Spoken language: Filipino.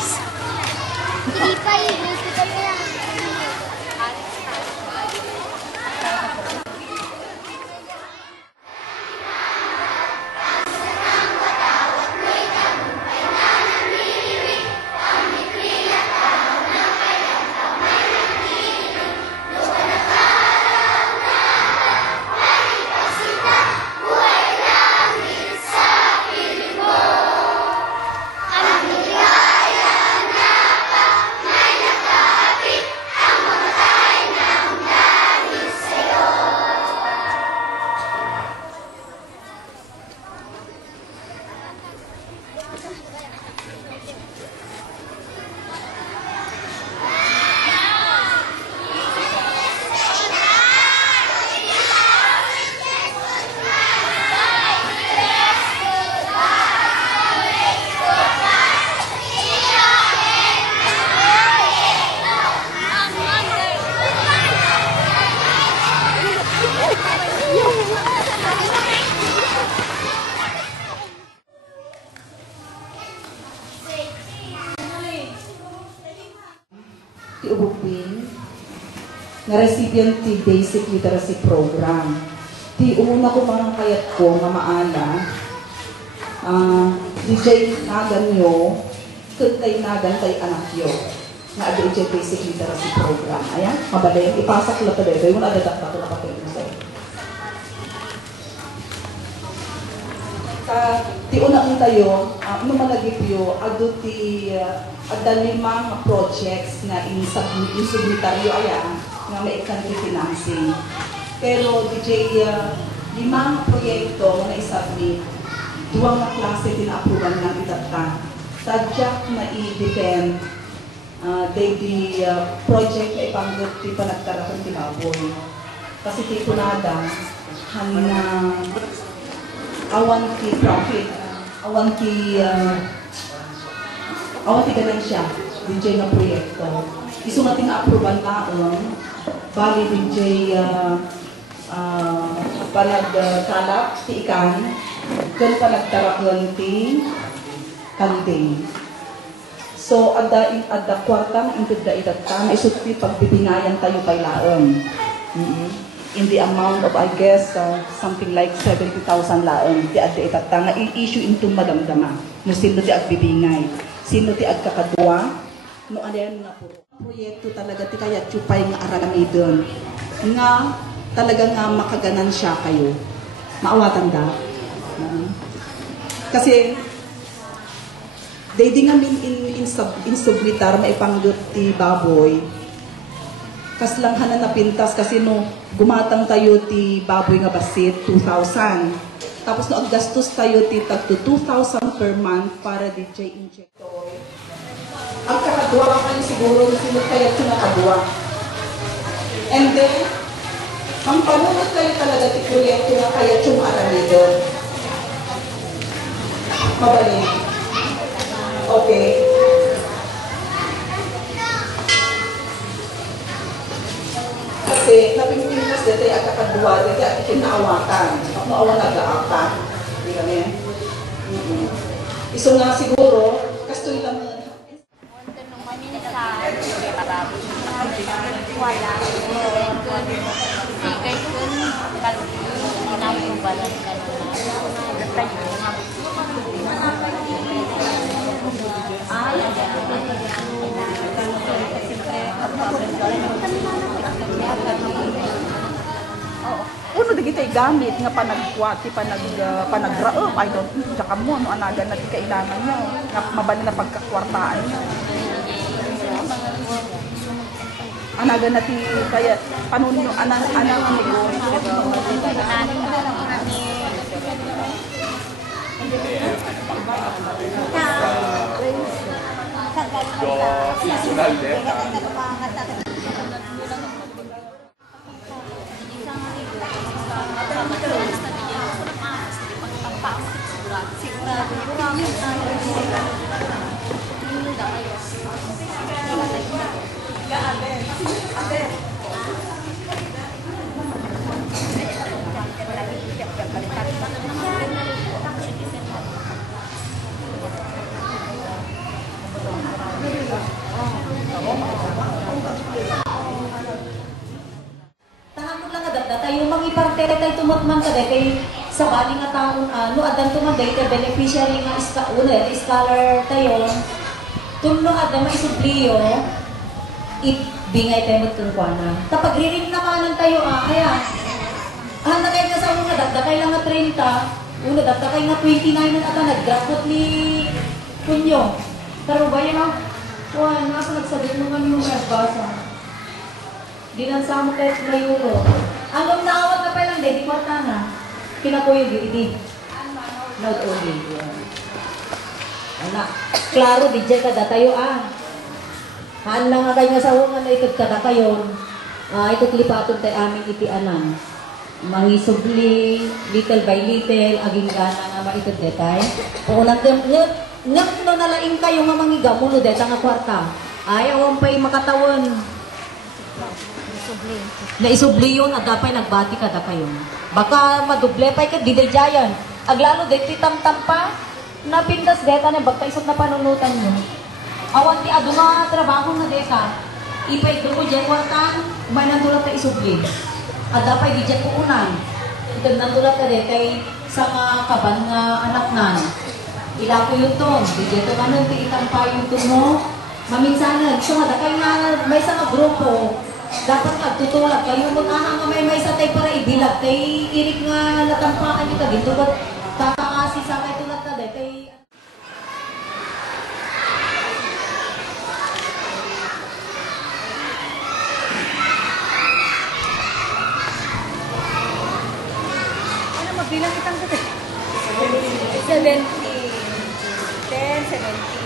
guys. Hindi pa yun. Hindi pa yun. Ubupin na recipient ti Basic Literacy Program. Ti una ko mga kayat ko nga maala, DJ nagan nyo, kantay nagan kay anak yo, na DJ Basic Literacy Program. Ayan, mabalay, ipasak lang tabi, kaya mo na adadak na ito na papel mo sa'yo. Ti una kong tayo, malagip yo, ado ti ada 5 projects na insubmitaryo ayan, nga may country financing. Pero DJ, 5 proyekto na isubmit, 2 na klase tinaaproban ng itata. Sadyak na i-depend, di project na ipanggot ti panagtarakon ti baboy. Kasi ti punada, hangina awan ki profit, awan ki ganansya, DJ na proyekto. Iso nga tina-aproban taon, bali DJ panagkalap ti ikan, kan panagtarakon ti kanding. So, ada kwartang intud da itata, na isot ti pagbibingayan tayo kay laon. In the amount of, I guess, something like 70,000 laon, ti adda itata, nga i-issue into madamdama, no sino ti agbibingay. Sino ti agkakadwa, no ano yan nga po. Proyekto talaga ti kaya chupay nga aramidon. Nga talaga nga makaganan siya kayo. Maawatan da. Kasi, di nga in sublitar, maipanggot ti baboy. Kas lang hanan na pintas kasi no, gumatang tayo ti baboy nga basit, 2,000. Tapos no, aggastos tayo ti tagto 2,000 per month para DJ injector. Ang kakadwa kayo siguro na sino kaya ito nakadwa. And then, ang panunod kayo talaga ti proyekto na kaya ito maaramidon. Mabalik. Okay. Kasi, napinpinas dito ay kakadwa, dito ay kinaawatan. Ako maawa nag-aawatan. Hindi kami. Iso nga siguro, kastoy lang yan. Wala. Sikay kun kalau inapubalan ka Uno di kita gamit nga panagkwati panagraop I don't know tsaka mo no anagan na kailangan nyo nga mabali na pagkakwartaan nyo anagan na kaya panuno anang negosyo teretay tumutman ka kay sa bali nga taon ano adan tuman dayta beneficiary nga scholar tayo tunno adan maisubliyo bingay tayo magtungkwana. Tapag ririn naman tayo kaya handa kayo na sa mga dagdakay lang nga 30, uno dagdakay nga 29 na ata nag-graduate ni Kunyo. Pero ba yun Juan, nasa nagsabit mo kami yung nagbasa. Di nang samo kayo na euro. Ang naawag na pa lang, di kwarta na. Kinakuyo di. Not only. Anak, klaro, di dyan kada tayo Haan lang nga kayo nga sa hungan na itod kada kayo. Itod lipaton tayo aming itianan. Mangisubli, little by little, aging gana nga maitod detay. O nandun, ngak no nalaing kayo nga mangiga muno deta nga kwarta. Ayaw pa'y makatawon. Naisubli yun, agapay nagbati kada kayo. Baka maduble pa'y ka didayayan. Aglalo deti tamtam pa, napindas deta na bagta isot na panunutan nyo. Awan ti adu nga trabaho na deta. Ipay dumo dyan kwartan, umay nandulat na isubli. Agapay di dyan puunan. Ito nandulat na deta sa mga kaban nga anak nan. Ila ko yun to, di dito ka nun, tiitang pa yung to mo. Maminsanan, so nga, kaya nga may sa mga grupo, dapat magtutulak kayo mo nga may sa tayo para ibilag, tayo irik nga natampaan nyo ka dito, ba't kakakasi sa kayo tulad ka tayo. Ano, mabilang kitang dito? 70. 10, 17.